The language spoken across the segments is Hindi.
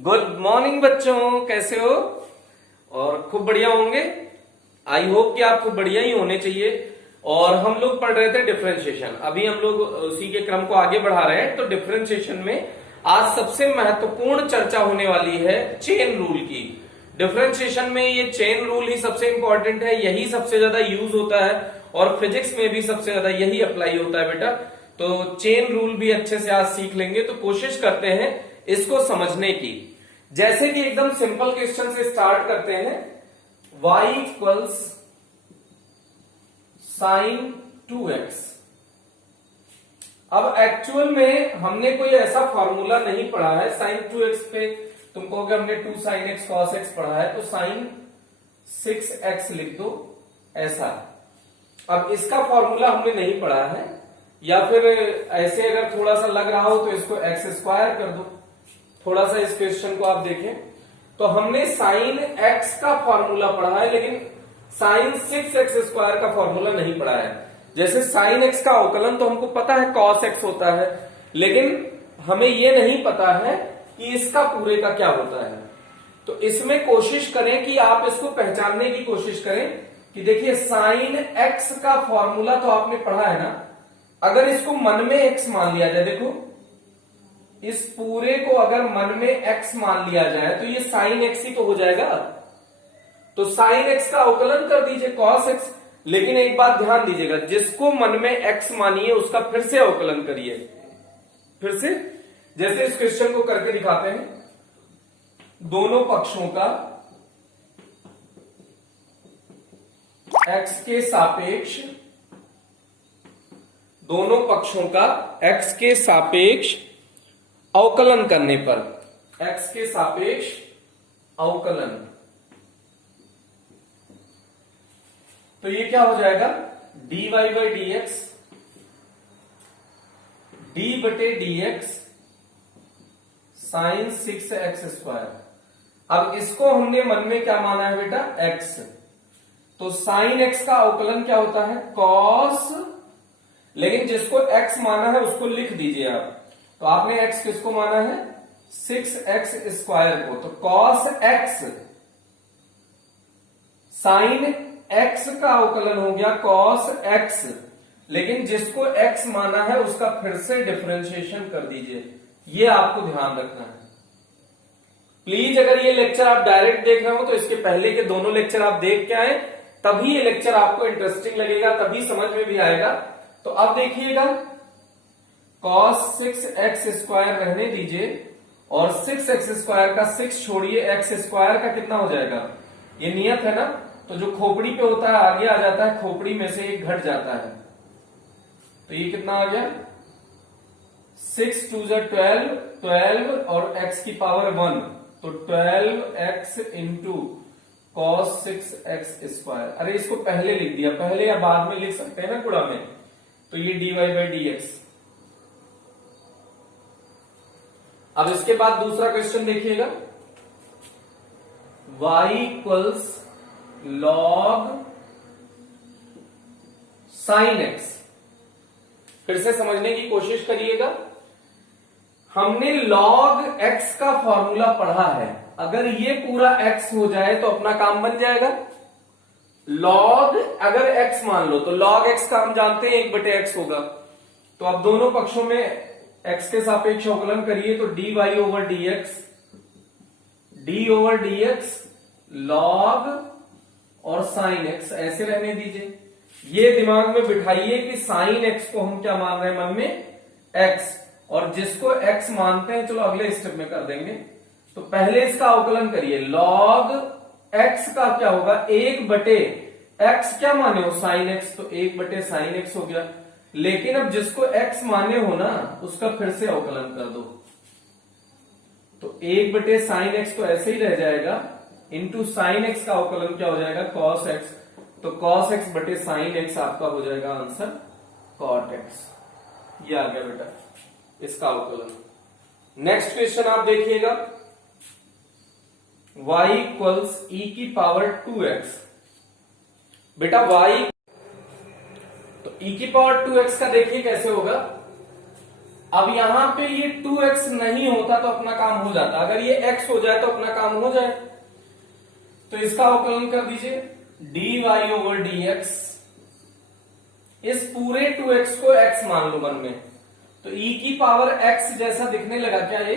गुड मॉर्निंग बच्चों, कैसे हो? और खूब बढ़िया होंगे। आई होप कि आप खूब बढ़िया ही होने चाहिए। और हम लोग पढ़ रहे थे डिफरेंशिएशन। अभी हम लोग उसी के क्रम को आगे बढ़ा रहे हैं। तो डिफरेंशिएशन में आज सबसे महत्वपूर्ण चर्चा होने वाली है चेन रूल की। डिफरेंशिएशन में ये चेन रूल ही सबसे इंपॉर्टेंट है, यही सबसे ज्यादा यूज होता है और फिजिक्स में भी सबसे ज्यादा यही अप्लाई होता है बेटा। तो चेन रूल भी अच्छे से आज सीख लेंगे। तो कोशिश करते हैं इसको समझने की। जैसे कि एकदम सिंपल क्वेश्चन से स्टार्ट करते हैं। y equals sine 2x। अब एक्चुअल में हमने कोई ऐसा फॉर्मूला नहीं पढ़ा है। साइन 2x पे तुम कहोगे हमने 2 sin x cos x पढ़ा है, तो साइन 6x लिख दो, ऐसा। अब इसका फॉर्मूला हमने नहीं पढ़ा है, या फिर ऐसे अगर थोड़ा सा लग रहा हो तो इसको x स्क्वायर कर दो। थोड़ा सा इस क्वेश्चन को आप देखें तो हमने साइन x का फॉर्मूला पढ़ा है, लेकिन साइन 6x स्क्वायर का फॉर्मूला नहीं पढ़ा है। जैसे साइन x का अवकलन तो हमको पता है cos x होता है, लेकिन हमें यह नहीं पता है कि इसका पूरे का क्या होता है। तो इसमें कोशिश करें कि आप इसको पहचानने की कोशिश करें कि देखिए साइन x का फॉर्मूला तो आपने पढ़ा है ना। अगर इसको मन में x मान लिया जाए, देखो इस पूरे को अगर मन में x मान लिया जाए तो ये साइन x ही तो हो जाएगा। तो साइन x का अवकलन कर दीजिए cos x। लेकिन एक बात ध्यान दीजिएगा, जिसको मन में x मानिए उसका फिर से अवकलन करिए। फिर से जैसे इस क्वेश्चन को करके दिखाते हैं। दोनों पक्षों का x के सापेक्ष, दोनों पक्षों का x के सापेक्ष अवकलन करने पर, x के सापेक्ष अवकलन, तो ये क्या हो जाएगा? dy by d x, d बटे d x sine 6x square. अब इसको हमने मन में क्या माना है बेटा? x। तो साइन x का अवकलन क्या होता है? cos। लेकिन जिसको x माना है उसको लिख दीजिए आप। तो आपने x किसको माना है? 6x स्क्वायर को। तो cos x, साइन x का अवकलन हो गया cos x, लेकिन जिसको x माना है उसका फिर से डिफरेंशिएशन कर दीजिए। ये आपको ध्यान रखना है। प्लीज अगर ये लेक्चर आप डायरेक्ट देख रहे हो तो इसके पहले के दोनों लेक्चर आप देख के आए, तभी ये लेक्चर आपको इंटरेस्टिंग लगेगा, तभी समझ में भी आएगा। तो अब देखिएगा, cos 6x स्क्वायर रहने दीजिए और 6x स्क्वायर का 6 छोड़िए, x स्क्वायर का कितना हो जाएगा? ये नियत है ना। तो जो खोपड़ी पे होता है आगे आ जाता है, खोपड़ी में से एक घट जाता है। तो ये कितना आ गया? 6 2 12, 12 और x की पावर 1, तो 12x into cos 6x square. अरे इसको पहले लिख दिया, पहले या बाद में लिख सकते हैं ना गुणा में। तो ये dy बाई डी एक्स। अब इसके बाद दूसरा क्वेश्चन देखिएगा। y equals log sign x। फिर से समझने की कोशिश करिएगा। हमने log x का फॉर्मूला पढ़ा है। अगर ये पूरा x हो जाए तो अपना काम बन जाएगा। log अगर x मान लो तो log x का हम जानते हैं 1/x होगा। तो अब दोनों पक्षों में x के सापेक्ष अवकलन करिए, तो dy over D x, D over D x log और साइन x ऐसे रहने दीजिए। ये दिमाग में बिठाइए कि साइन x को हम क्या मान रहे हैं मन में? x। और जिसको x मानते हैं, चलो अगले स्टेप में कर देंगे। तो पहले इसका अवकलन करिए। log x का क्या होगा? 1/x क्या माने हो? साइन x, तो 1/साइन x हो गया। लेकिन अब जिसको x माने हो ना उसका फिर से अवकलन कर दो। तो 1/साइन x तो ऐसे ही रह जाएगा, इंटू साइन x का अवकलन क्या हो जाएगा? cos x। तो cos x बटे साइन x आपका हो जाएगा आंसर cot x। ये आ गया बेटा इसका अवकलन। नेक्स्ट क्वेश्चन आप देखिएगा। y इक्वल्स e की पावर 2x। बेटा y, तो e की पावर 2x का देखिए कैसे होगा। अब यहां पे ये 2x नहीं होता तो अपना काम हो जाता, अगर ये x हो जाए तो अपना काम हो जाए। तो इसका अवकलन कर दीजिए, dy/dx, इस पूरे 2x को x मान लो मन में, तो e की पावर x जैसा दिखने लगा क्या ये?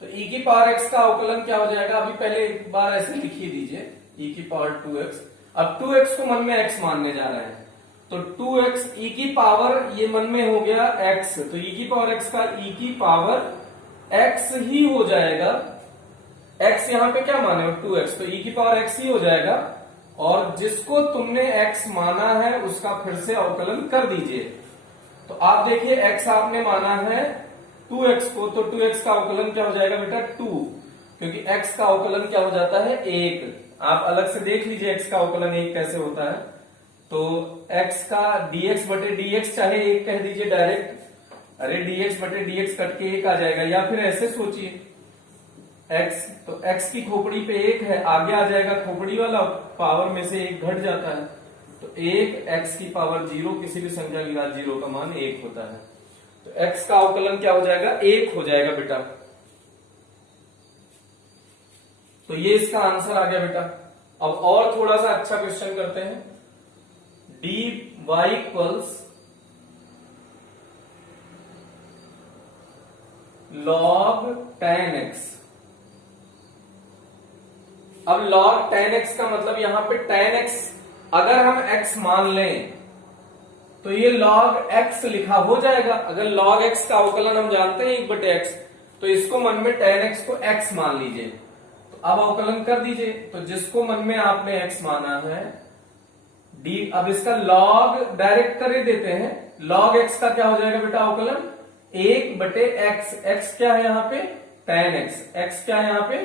तो e की पावर x का अवकलन क्या हो जाएगा? अभी पहले एक बार ऐसे लिख ही दीजिए, e की पावर 2x। अब 2x को मन में x मानने जा रहे हैं, तो 2x e की पावर ये मन में हो गया x, तो e की पावर x का e की पावर x ही हो जाएगा। x यहां पे क्या माने हो? 2x, तो e की पावर x ही हो जाएगा। और जिसको तुमने x माना है उसका फिर से अवकलन कर दीजिए। तो आप देखिए x आपने माना है 2x को, तो 2x का अवकलन क्या हो जाएगा बेटा? 2, क्योंकि x का अवकलन क्या हो जाता है? 1। आप अलग से देख लीजिए x का अवकलन 1 कैसे होता है। तो x का dx बटे dx चाहे 1 कह दीजिए डायरेक्ट, अरे dx बटे dx कट के 1 आ जाएगा। या फिर ऐसे सोचिए x, तो x की खोपड़ी पे 1 है, आगे आ जाएगा खोपड़ी वाला, पावर में से 1 घट जाता है, तो 1 x की पावर 0, किसी भी संख्या के बाद 0 का मान 1 होता है। तो x का अवकलन क्या हो जाएगा? 1 हो जाएगा बेटा। तो ये इसका आंसर आ गया बेटा। अब और थोड़ा सा अच्छा क्वेश्चन करते हैं। dy equals log 10x। अब log 10x का मतलब यहां पे 10x अगर हम x मान लें तो ये log x लिखा हो जाएगा। अगर log x का अवकलन हम जानते हैं 1 बटे x, तो इसको मन में 10x को x मान लीजिए। तो अब अवकलन कर दीजिए, तो जिसको मन में आपने x माना है d, अब इसका log डायरेक्ट कर देते हैं। log x का क्या हो जाएगा बेटा अवकलन? 1 बटे x। x क्या है यहां पे? 10x। x क्या है यहां पे?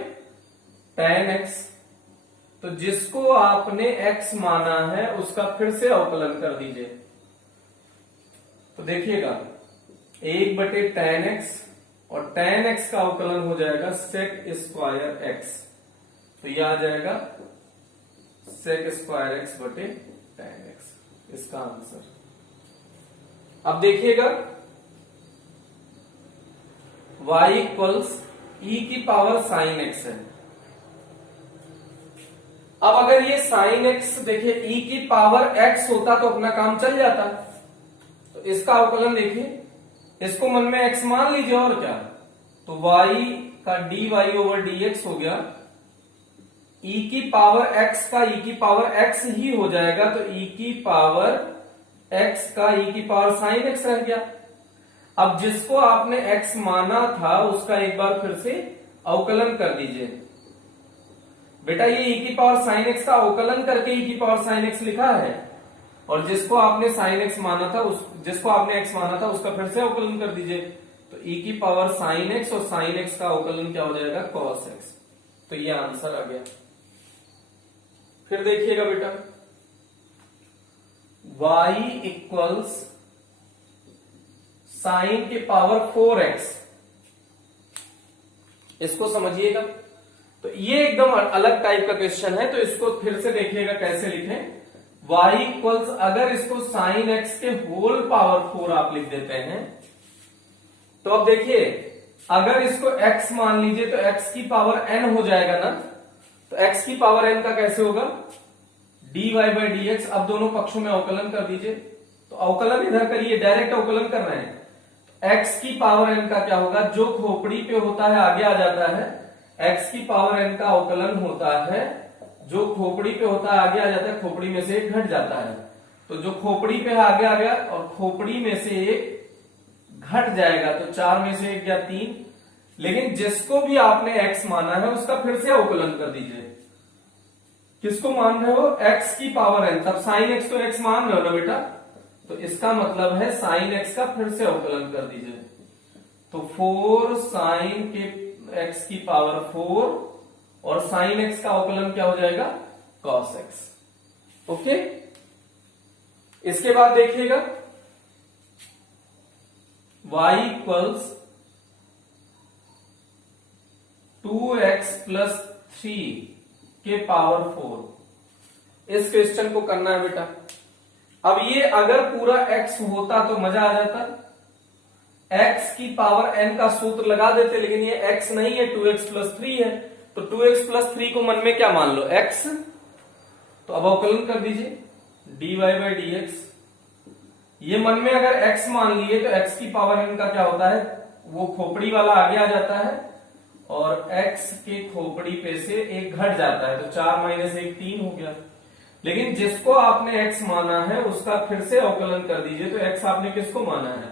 10x। तो जिसको आपने x माना है उसका फिर से अवकलन कर दीजिए। तो देखिएगा 1 बटे 10x और 10x का अवकलन हो जाएगा sec स्क्वायर x। तो यह आ जाएगा sec स्क्वायर x बटे 10x, इसका आंसर। अब देखिएगा y इक्वल्स e की पावर साइन x है। अब अगर ये साइन x देखिए e की पावर x होता तो अपना काम चल जाता। तो इसका अवकलन देखिए, इसको मन में x मान लीजिए और क्या, तो y का dy/dx हो गया। e की पावर x का e की पावर x ही हो जाएगा, तो e की पावर x का e की पावर साइन x रह गया। अब जिसको आपने x माना था उसका एक बार फिर से अवकलन कर दीजिए। बेटा ये e की पावर साइन x का अवकलन करके e की पावर साइन x लिखा है, और जिसको आपने साइन x माना था जिसको आपने x माना था उसका फिर से अवकलन कर दीजिए। तो e की पावर साइन x और साइन x का अवकलन क्या हो जाएगा? cos x। तो ये आंसर आ गया। फिर देखिएगा बेटा y इक्वल्स साइन के पावर 4x, इसको समझिएगा। तो ये एकदम अलग टाइप का क्वेश्चन है, तो इसको फिर से देखिएगा कैसे लिखें। y इक्वल्स, अगर इसको साइन x के होल पावर 4 आप लिख देते हैं, तो अब देखिए अगर इसको x मान लीजिए तो x की पावर n हो जाएगा ना। तो x की पावर n का कैसे होगा? dy/dx। अब दोनों पक्षों में अवकलन कर दीजिए। तो अवकलन इधर करिए, डायरेक्ट अवकलन कर रहे हैं। x की पावर n का क्या होगा? जो खोपड़ी पे होता है आगे आ जाता है। x की पावर n का अवकलन होता है जो खोपड़ी पे होता है आगे आ जाता है, खोपड़ी में से एक घट जाता है। तो जो खोपड़ी पे आगे आ गया और खोपड़ी में से एक घट जाएगा, तो 4 में से 1 या 3। लेकिन जिसको भी आपने x माना है उसका फिर से अवकलन कर दीजिए। किसको मान रहे हो? x की पावर n। तब साइन x तो x मान रहे हो ना बेटा, तो इसका मतलब है साइन x का फिर से अवकलन कर दीजिए। तो 4 साइन के x की पावर 4 और साइन x का अवकलन क्या हो जाएगा? cos x। ओके, इसके बाद देखिएगा y इक्वल्स 2x प्लस 3 के पावर 4। इस क्वेश्चन को करना है बेटा। अब ये अगर पूरा x होता तो मजा आ जाता, x की पावर n का सूत्र लगा देते, लेकिन ये x नहीं है, 2x+3 है। तो 2x+3 को मन में क्या मान लो, x। तो अब अवकलन कर दीजिए, dy/dx। ये मन में अगर x मान लिए तो x की पावर n का क्या होता है, वो खोपड़ी वाला आगे आ जाता है और x के खोपड़ी पे से एक घट जाता है, तो 4 - 1 3 हो गया। लेकिन जिसको आपने x माना है उसका फिर से अवकलन कर दीजिए। तो x आपने किसको माना है,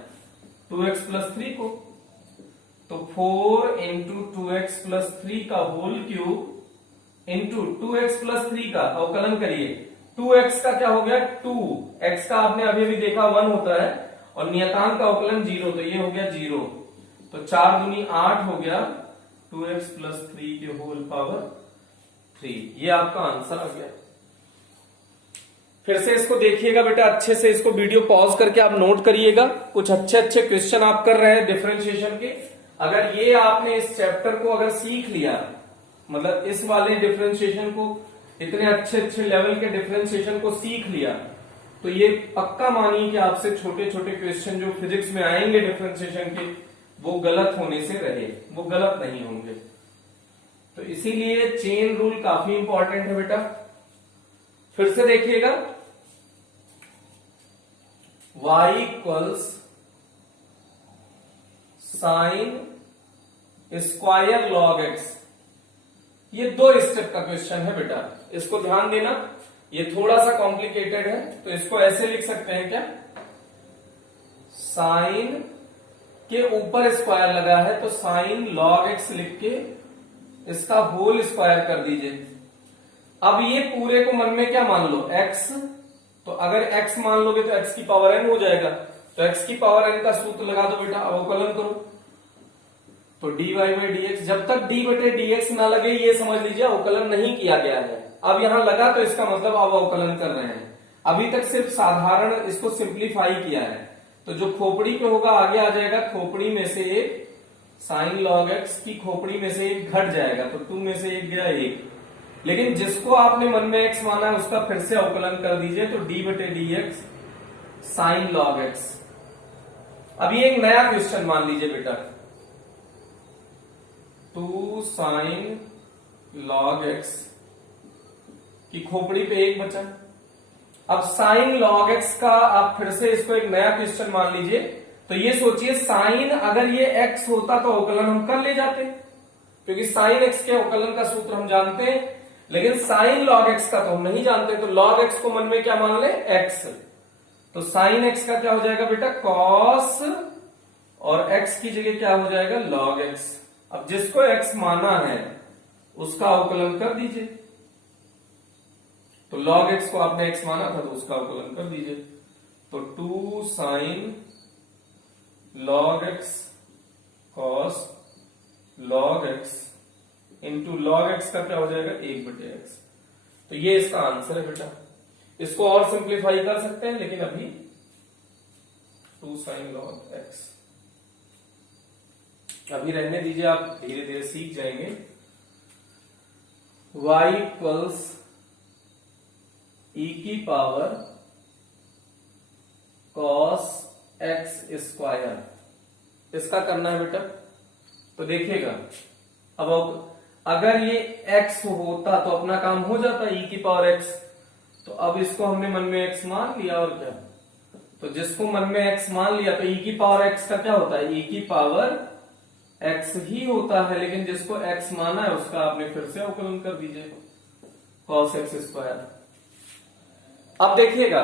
2x+3 को। तो 4 × 2x+3 का होल क्यूब इंटू 2x+3 का अवकलन करिए। 2x का क्या हो गया 2, x का आपने अभी देखा 1 होता है और नियतांक का अवकलन 0, तो ये हो गया 0। तो 4 दूनी 8 हो गया, 2x+3 के होल पावर 3। ये आपका आंसर आ गया। फिर से इसको देखिएगा बेटा अच्छे से, इसको वीडियो पॉज करके आप नोट करिएगा। कुछ अच्छे अच्छे क्वेश्चन आप कर रहे हैं डिफरेंशिएशन के। अगर ये आपने इस चैप्टर को अगर सीख लिया, मतलब इस वाले डिफरेंशिएशन को, इतने अच्छे अच्छे लेवल के डिफरेंशिएशन को सीख लिया, तो ये पक्का मानिए कि आपसे छोटे छोटे क्वेश्चन जो फिजिक्स में आएंगे डिफरेंशिएशन के, वो गलत होने से रहे, वो गलत नहीं होंगे। तो इसीलिए चेन रूल काफी इंपॉर्टेंट है बेटा। फिर से देखिएगा, y = sin square log x। ये 2 स्टेप का क्वेश्चन है बेटा, इसको ध्यान देना। ये थोड़ा सा कॉम्प्लिकेटेड है, तो इसको ऐसे लिख सकते हैं क्या, साइन के ऊपर स्क्वायर लगा है तो साइन log x लिख के इसका होल स्क्वायर कर दीजिए। अब ये पूरे को मन में क्या मान लो, x। तो अगर x मान लोगे तो x की पावर n हो जाएगा। तो x की पावर n का सूत्र लगा दो बेटा, अवकलन करो। तो dy/dx, जब तक d/dx ना लगे ये समझ लीजिए अवकलन नहीं किया गया है। अब यहां लगा तो इसका मतलब अब अवकलन कर रहे हैं। अभी तक सिर्फ साधारण इसको सिंप्लीफाई किया है। तो जो खोपड़ी पे होगा आगे आ जाएगा, खोपड़ी में से एक साइन log x की खोपड़ी में से एक घट जाएगा, तो 2 में से 1 गया 1। लेकिन जिसको आपने मन में x माना है उसका फिर से अवकलन कर दीजिए। तो d/dx साइन log x। अब ये एक नया क्वेश्चन मान लीजिए बेटा, 2 साइन log x की खोपड़ी पे 1 बचा। अब साइन log x का आप फिर से इसको एक नया क्वेश्चन मान लीजिए। तो ये सोचिए, साइन अगर ये x होता तो अवकलन हम कर ले जाते, क्योंकि साइन x के अवकलन का सूत्र हम जानते हैं। लेकिन साइन log x का तो हम नहीं जानते, तो log x को मन में क्या मान ले, x। तो साइन x का क्या हो जाएगा बेटा, cos, और x की जगह क्या हो जाएगा, log x। अब जिसको x माना है उसका अवकलन कर दीजिए। तो log x को आपने x माना था तो उसका अवकलन कर दीजिए। तो 2 sine log x cos log x into log x का क्या हो जाएगा, 1/x। तो ये इसका आंसर है बेटा। इसको और सिंप्लीफाई कर सकते हैं, लेकिन अभी 2 साइन log x अभी रहने दीजिए, आप धीरे धीरे सीख जाएंगे। y = e की पावर cos x², इसका करना है बेटा। तो देखिएगा, अब अगर ये x होता तो अपना काम हो जाता, e की पावर x। तो अब इसको हमने मन में x मान लिया, और क्या। तो जिसको मन में x मान लिया तो e की पावर x का क्या होता है, e की पावर x ही होता है। लेकिन जिसको x माना है उसका आपने फिर से अवकलन कर दीजिए, cos x²। अब देखिएगा,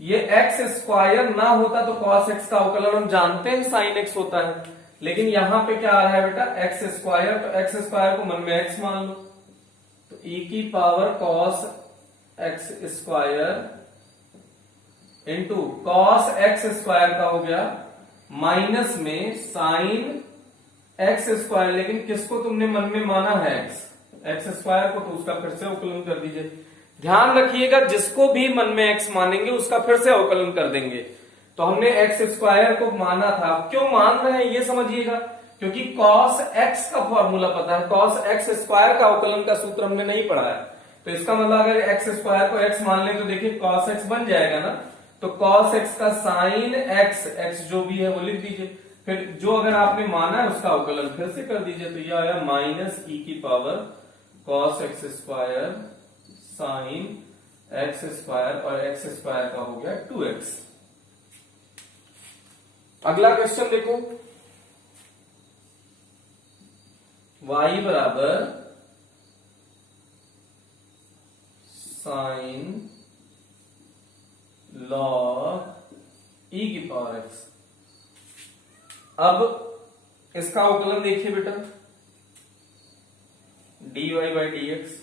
ये x² ना होता तो cos x का अवकलन हम जानते हैं sin x होता है। लेकिन यहां पे क्या आ रहा है बेटा, x²। तो x² को मन में x मान लो, तो e की power cos x² into cos x² का हो गया माइनस में sin x²। लेकिन किसको तुमने मन में माना है, x² को, तो उसका फिर से अवकलन कर दीजिए। ध्यान रखिएगा, जिसको भी मन में x मानेंगे उसका फिर से अवकलन कर देंगे। तो हमने x² को माना था, क्यों मान रहे हैं ये समझिएगा, क्योंकि cos x का फॉर्मूला पता है, cos x² का अवकलन का सूत्र हमने नहीं पढ़ा है। तो इसका मतलब अगर x² को x मान ले तो देखिए cos x बन जाएगा ना। तो cos x का sin x, x जो भी है वो लिख दीजिए, फिर जो अगर आपने माना है उसका अवकलन फिर से कर दीजिए, तो यह आया माइनस ई की power cos x square sin x square, और x स्क्वायर का हो गया 2x। अगला क्वेश्चन देखो, y बराबर साइन लॉग ई की पावर x। अब इसका अवकलन देखिए बेटा, dy बाई डी एक्स।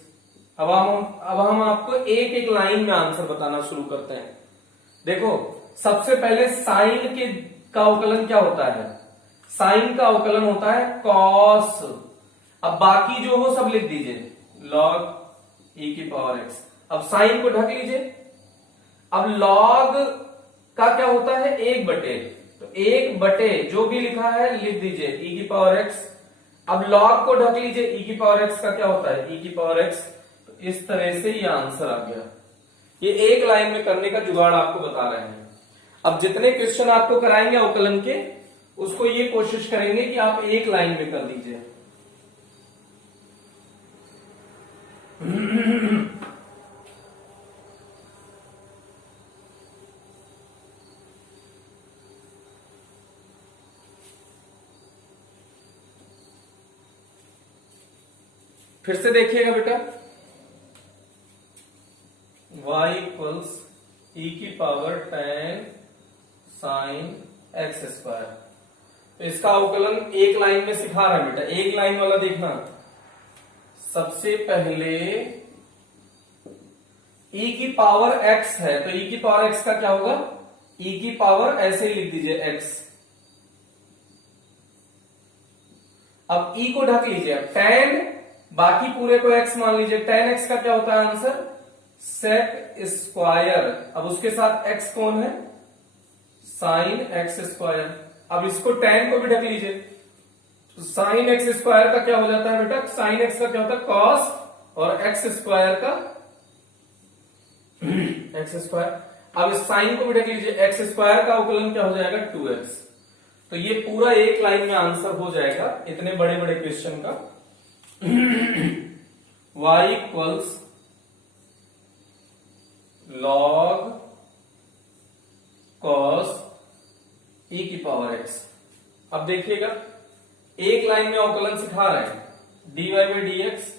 अब हम आपको एक एक लाइन में आंसर बताना शुरू करते हैं। देखो सबसे पहले साइन के का अवकलन क्या होता है, साइन का अवकलन होता है कॉस। अब बाकी जो हो सब लिख दीजिए, लॉग ई की पावर एक्स। अब साइन को ढक लीजिए। अब लॉग का क्या होता है, एक बटे, तो एक बटे जो भी लिखा है लिख दीजिए ई की पावर एक्स। अब लॉग को ढक लीजिए, ई की पावर एक्स का क्या होता है ई की पावर एक्स। तो इस तरह से ये आंसर आ गया। ये एक लाइन में करने का जुगाड़ आपको बता रहे हैं। अब जितने क्वेश्चन आपको कराएंगे अवकलन के, उसको ये कोशिश करेंगे कि आप एक लाइन में कर दीजिए। फिर से देखिएगा बेटा, y इक्वल्स ई की पावर 10 साइन एक्स स्क्वायर। तो इसका अवकलन एक लाइन में सिखा रहा है बेटा, एक लाइन वाला देखना। सबसे पहले e की पावर x है, तो e की पावर x का क्या होगा, e की पावर ऐसे ही लिख दीजिए x। अब e को ढक लीजिए। अब 10, बाकी पूरे को x मान लीजिए। 10x का क्या होता है आंसर, सेक स्क्वायर। अब उसके साथ x कौन है, साइन एक्स स्क्वायर। अब इसको 10 को भी ढक लीजिए, तो साइन एक्स स्क्वायर का क्या हो जाता है बेटा, साइन एक्स का क्या होता है कॉस, और एक्स स्क्वायर का एक्स स्क्वायर। अब इस साइन को भी ढक लीजिए, एक्स स्क्वायर का अवकलन क्या हो जाएगा 2x। तो ये पूरा एक लाइन में आंसर हो जाएगा इतने बड़े बड़े क्वेश्चन का। y इक्वल्स लॉग कॉस ई की पावर x। अब देखिएगा एक लाइन में अवकलन सिखा रहे हैं, dy by d x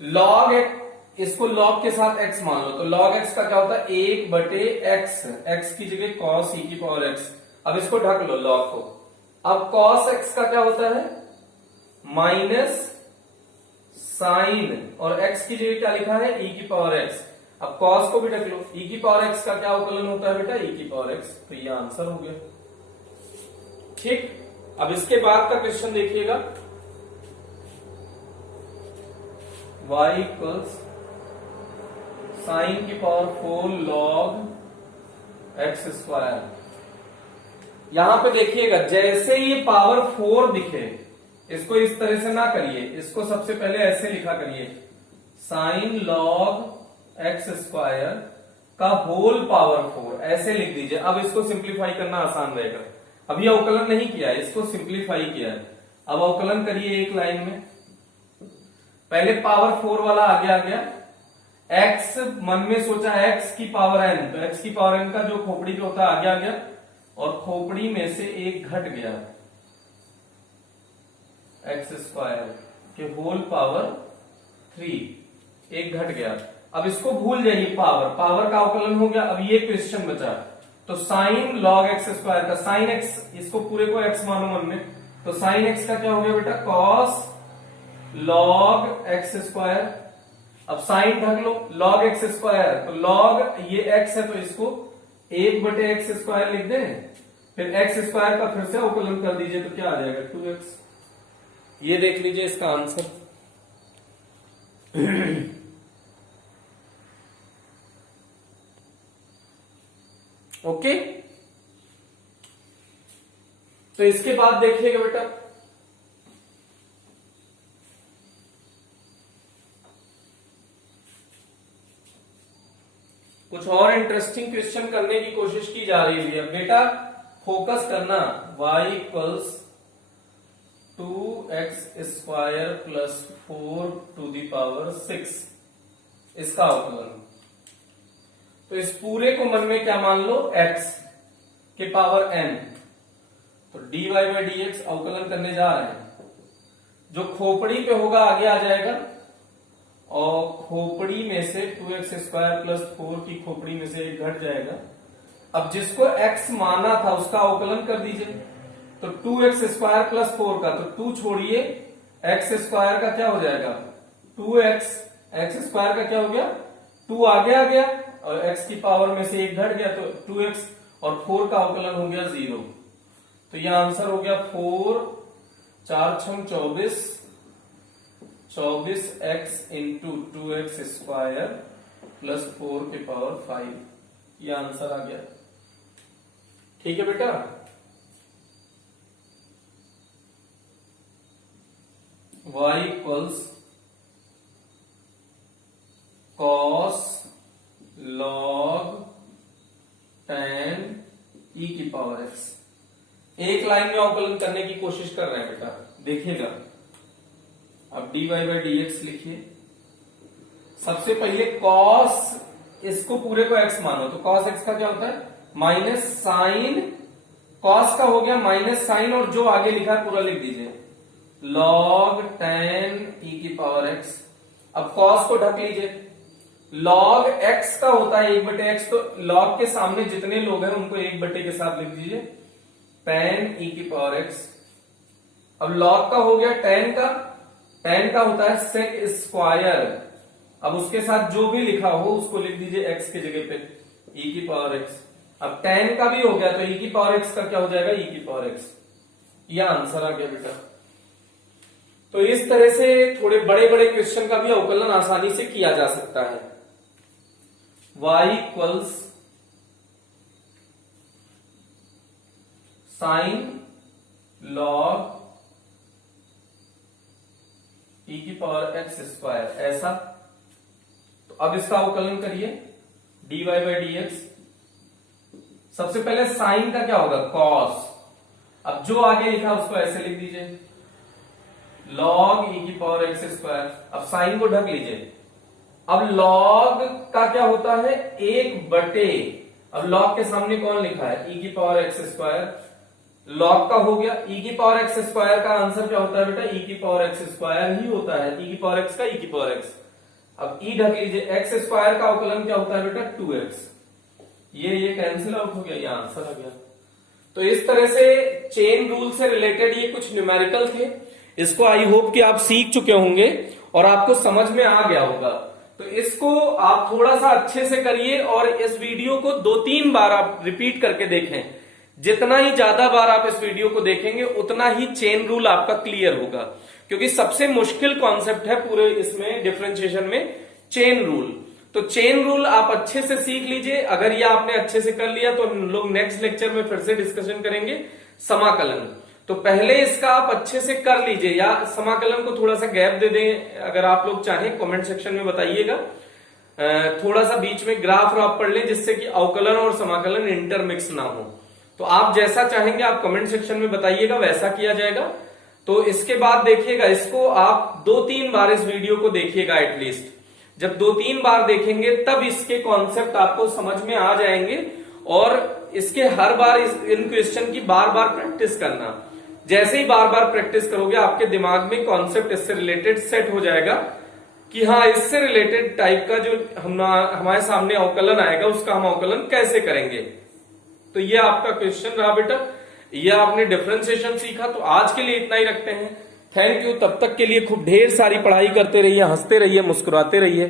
log x, इसको लॉग के साथ x मान लो, तो लॉग x का क्या होता है 1 बटे x, x की जगह cos e की पावर x। अब इसको ढक लो लॉग को। अब cos x का क्या होता है माइनस साइन, और x की जगह क्या लिखा है e की पावर x। अब cos को भी ढक लो, e की पावर x का क्या अवकलन होता है बेटा e की पावर x। तो ये आंसर हो गया। ठीक, अब इसके बाद का क्वेश्चन देखिएगा, y इक्वल्स साइन की पावर 4 लॉग एक्स स्क्वायर। यहां पे देखिएगा जैसे ये पावर 4 दिखे, इसको इस तरह से ना करिए, इसको सबसे पहले ऐसे लिखा करिए, साइन लॉग एक्स स्क्वायर का होल पावर 4, ऐसे लिख दीजिए। अब इसको सिंप्लीफाई करना आसान रहेगा। अभी अवकलन नहीं किया है, इसको सिंप्लीफाई किया है। अब अवकलन करिए एक लाइन में। पहले पावर 4 वाला आगे आ गया, x मन में सोचा x की पावर n, तो x की पावर n का जो खोपड़ी पे होता है आगे आ गया, और खोपड़ी में से एक घट गया, एक्स स्क्वायर के होल पावर 3, एक घट गया। अब इसको भूल जाइए, पावर पावर का अवकलन हो गया। अब ये क्वेश्चन बचा, तो साइन लॉग एक्स स्क्वायर का साइन एक्स, इसको पूरे को x मानो मन में, तो साइन एक्स का क्या हो गया बेटा कॉस लॉग एक्स स्क्वायर। अब साइन ढक लो, लॉग एक्स स्क्वायर, तो लॉग ये x है तो इसको 1 बटे एक्स स्क्वायर लिख दें, फिर एक्स स्क्वायर का फिर से अवकलन कर दीजिए, तो क्या आ जाएगा 2x। ये देख लीजिए इसका आंसर। ओके, तो इसके बाद देखिएगा बेटा, कुछ और इंटरेस्टिंग क्वेश्चन करने की कोशिश की जा रही है। बेटा फोकस करना, y इक्वल्स 2x² प्लस 4⁶ इसका अवकलन। तो इस पूरे को मन में क्या मान लो, x के पावर n। तो dy/dx अवकलन करने जा रहे हैं। जो खोपड़ी पे होगा आगे आ जाएगा, और खोपड़ी में से 2x² प्लस 4 की खोपड़ी में से एक घट जाएगा। अब जिसको x माना था उसका अवकलन कर दीजिए। तो 2x² प्लस 4 का, तो 2 छोड़िए, x² का क्या हो जाएगा 2x, x² का क्या हो गया 2 आगे आ गया, और x की पावर में से एक घट गया, तो 2x और 4 का अवकलन हो गया 0। तो यह आंसर हो गया 4 4 6 24, 24x इंटू 2x² प्लस 4 के पावर 5। यह आंसर आ गया। ठीक है बेटा। y equals cos log tan e की पावर x। एक लाइन में अवकलन करने की कोशिश कर रहे हैं बेटा, देखिएगा। अब dy/dx लिखिए। सबसे पहले cos, इसको पूरे को x मानो, तो cos x का क्या होता है माइनस साइन, cos का हो गया माइनस साइन, और जो आगे लिखा है पूरा लिख दीजिए, log tan e की पावर x। अब cos को ढक लीजिए। log x का होता है 1/x, तो log के सामने जितने लोग हैं उनको 1/, के साथ लिख दीजिए tan e की पावर x। अब log का हो गया tan का होता है sec स्क्वायर। अब उसके साथ जो भी लिखा हो उसको लिख दीजिए x की जगह पे e की पावर x। अब tan का भी हो गया, तो e की पावर x का क्या हो जाएगा e की पावर x। यह आंसर आ गया बेटा। तो इस तरह से थोड़े बड़े बड़े क्वेश्चन का भी अवकलन आसानी से किया जा सकता है। y equals sine log e की पावर x², ऐसा। तो अब इसका अवकलन करिए, dy/dx। सबसे पहले साइन का क्या होगा cos। अब जो आगे लिखा उसको ऐसे लिख दीजिए, log e की पावर x²। अब साइन को ढक लीजिए। अब log का क्या होता है 1/। अब log के सामने कौन लिखा है e की पावर x²। log का हो गया e की पावर x² का आंसर क्या होता है बेटा e की पावर x² ही होता है, e की पावर x का e की पावर x। अब e ढक लीजिए, x² का अवकलन क्या होता है बेटा 2x। ये कैंसिल आउट हो गया, ये आंसर आ गया। तो इस तरह से चेन रूल से रिलेटेड ये कुछ न्यूमेरिकल थे। इसको आई होप कि आप सीख चुके होंगे और आपको समझ में आ गया होगा। तो इसको आप थोड़ा सा अच्छे से करिए और इस वीडियो को 2-3 बार आप रिपीट करके देखें। जितना ही ज्यादा बार आप इस वीडियो को देखेंगे उतना ही चेन रूल आपका क्लियर होगा, क्योंकि सबसे मुश्किल कॉन्सेप्ट है पूरे इसमें डिफरेंशिएशन में चेन रूल। तो चेन रूल आप अच्छे से सीख लीजिए। अगर ये आपने अच्छे से कर लिया तो हम लोग नेक्स्ट लेक्चर में फिर से डिस्कशन करेंगे समाकलन। तो पहले इसका आप अच्छे से कर लीजिए, या समाकलन को थोड़ा सा गैप दे दें अगर आप लोग चाहें, कमेंट सेक्शन में बताइएगा। थोड़ा सा बीच में ग्राफ राफ पढ़ लें जिससे कि अवकलन और समाकलन इंटरमिक्स ना हो। तो आप जैसा चाहेंगे आप कमेंट सेक्शन में बताइएगा, वैसा किया जाएगा। तो इसके बाद देखिएगा, इसको आप 2-3 बार इस वीडियो को देखिएगा एटलीस्ट। जब 2-3 बार देखेंगे तब इसके कॉन्सेप्ट आपको समझ में आ जाएंगे, और इसके हर बार इन क्वेश्चन की बार बार प्रैक्टिस करना। जैसे ही बार बार प्रैक्टिस करोगे आपके दिमाग में कॉन्सेप्ट इससे रिलेटेड सेट हो जाएगा कि हाँ, इससे रिलेटेड टाइप का जो हमारे सामने अवकलन आएगा उसका हम अवकलन कैसे करेंगे। तो ये आपका क्वेश्चन रहा बेटा, ये आपने डिफरेंशिएशन सीखा। तो आज के लिए इतना ही रखते हैं। Thank you. तब तक के लिए खूब ढेर सारी पढ़ाई करते रहिए, हंसते रहिए, मुस्कुराते रहिए।